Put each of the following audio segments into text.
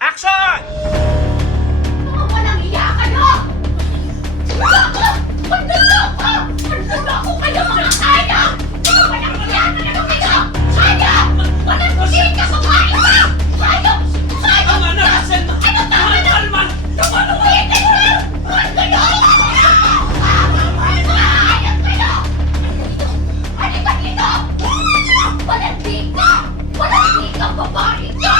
Action! Mga walang iya kayo! Loko! Manluloko! Manluloko kayo mga sayang! Mga walang iya talaga kayo! Sayang! Walang kusita sa bahay ka! Sayang! Sayang! Tama na, Hazel! Ano tama na? Kalman! Tama na! Ulitin mo lang! Manluloko kayo! Sayang kayo! Halika dito! Walang dito! Walang dito! Babae ka!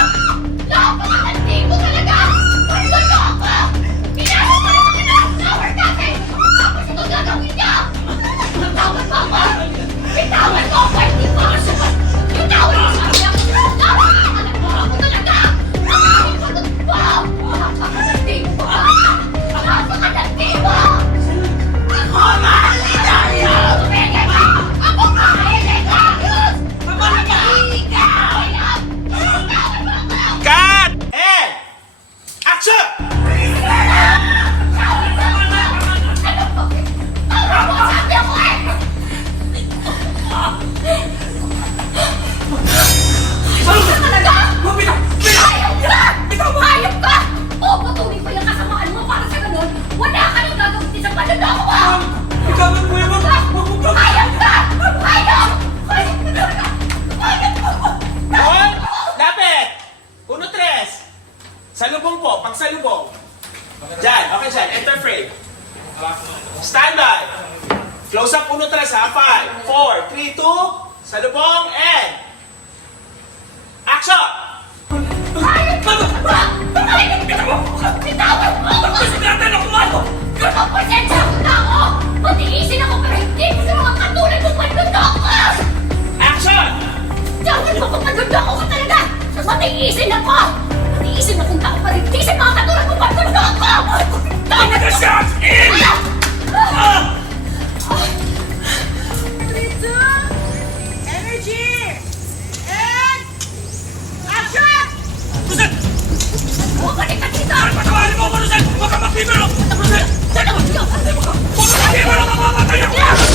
Loko ka ng tipo talaga! Manluloko! Pinasok mo naman ka ng shower natin! Tapos ito gagawin niya! Bitawan mo ako! Bitawan mo ako! Hindi ko ako sumat! Bitawan mo ako! Anak mo ako talaga! Napakasagot mo! Napakalandig mo! Napakalandig mo! Mama! Tumigil ka! Ako kahilig ka! Kahilig ka! Bitawan mo ako! Cut! And action! Hayop ka! Puputulin ko yung kasamaan mo para sa ganun. Wala ka nang gagawin sa panloloko mo! Ikawan mo yung Hayop ka! Hayop! Hayop ka talaga! Hayop ka! One, lapit! Uno, tres. Salubong po, pagsalubong. Diyan, okay dyan. Enter frame. Standby. Close up, uno, tres ha. 5, 4, 3, 2. Salubong, and action! Hayop ka! Hayop ka! Bitawan mo ako! Pagkasigaran ako mo! Kapapasensya ko na ako! Matiisin ako pero hindi ko sa mga katulad ng manloloko! Action! Tawag mo kung manloloko ka talaga! Matiisin ako! Matiisin akong tao pa rin! Hindi sa mga katulad ng manloloko! Put the shots in! Rito! Energy! And... Action! Luzet! Bumalik ka dito! Patawarin mo ako, Luzet! Huwag ka magbibiro! Luzet! Saan ako dito? Huwag ka magbibiro! Mamamatay ako!